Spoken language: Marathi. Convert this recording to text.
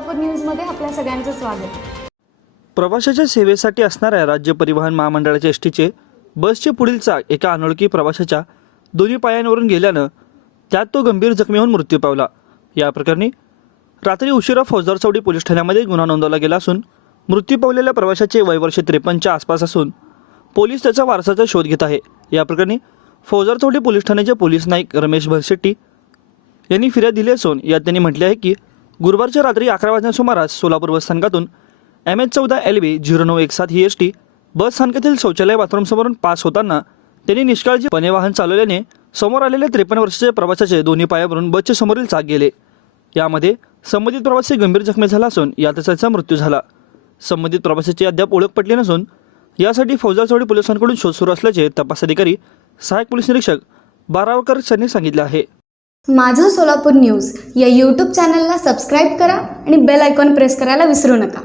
सोलापूर न्यूजमध्ये आपल्या सगळ्यांचं स्वागत। प्रवाशाच्या सेवेसाठी असणाऱ्या राज्य परिवहन महामंडळाच्या एसटीचे बसचे पुढील चाक एका अनोळखी प्रवाशाच्या दोन्ही पायांवरून गेल्यानं त्यात तो गंभीर जखमी होऊन मृत्यू पावला। या प्रकरणी रात्री उशिरा फौजदार चौडी पोलीस ठाण्यामध्ये गुन्हा नोंदवला गेला असून मृत्यू पावलेल्या प्रवाशाचे वय वर्ष 53च्या आसपास असून पोलीस त्याच्या वारसाचा शोध घेत आहे। या प्रकरणी फौजदार चौडी पोलीस ठाण्याचे पोलीस नाईक रमेश भरशेट्टी यांनी फिर्याद दिली असून यात त्यांनी म्हटले आहे की गुरुवारच्या रात्री 11 वाजण्याच्या सुमारास सोलापूर बसस्थानकातून MH14 LB 0917 ही एसटी बस स्थानकातील शौचालय बाथरूमसमोरून पास होताना त्यांनी निष्काळजीपणे वाहन चालवल्याने समोर आलेल्या 53 वर्षाच्या प्रवाशाचे दोन्ही पायावरून बसचे समोरील चाक गेले। यामध्ये संबंधित प्रवासी गंभीर जखमी झाला असून यातच त्याचा मृत्यू झाला। संबंधित प्रवाशाची अद्याप ओळख पटली नसून यासाठी फौजदार चौडी पोलिसांकडून शोध सुरू असल्याचे तपास अधिकारी सहाय्यक पोलीस निरीक्षक बारावकर यांनी सांगितले आहे। माझं सोलापूर न्यूज या यूट्यूब चॅनलला सबस्क्राईब करा आणि बेल आयकॉन प्रेस करायला विसरू नका।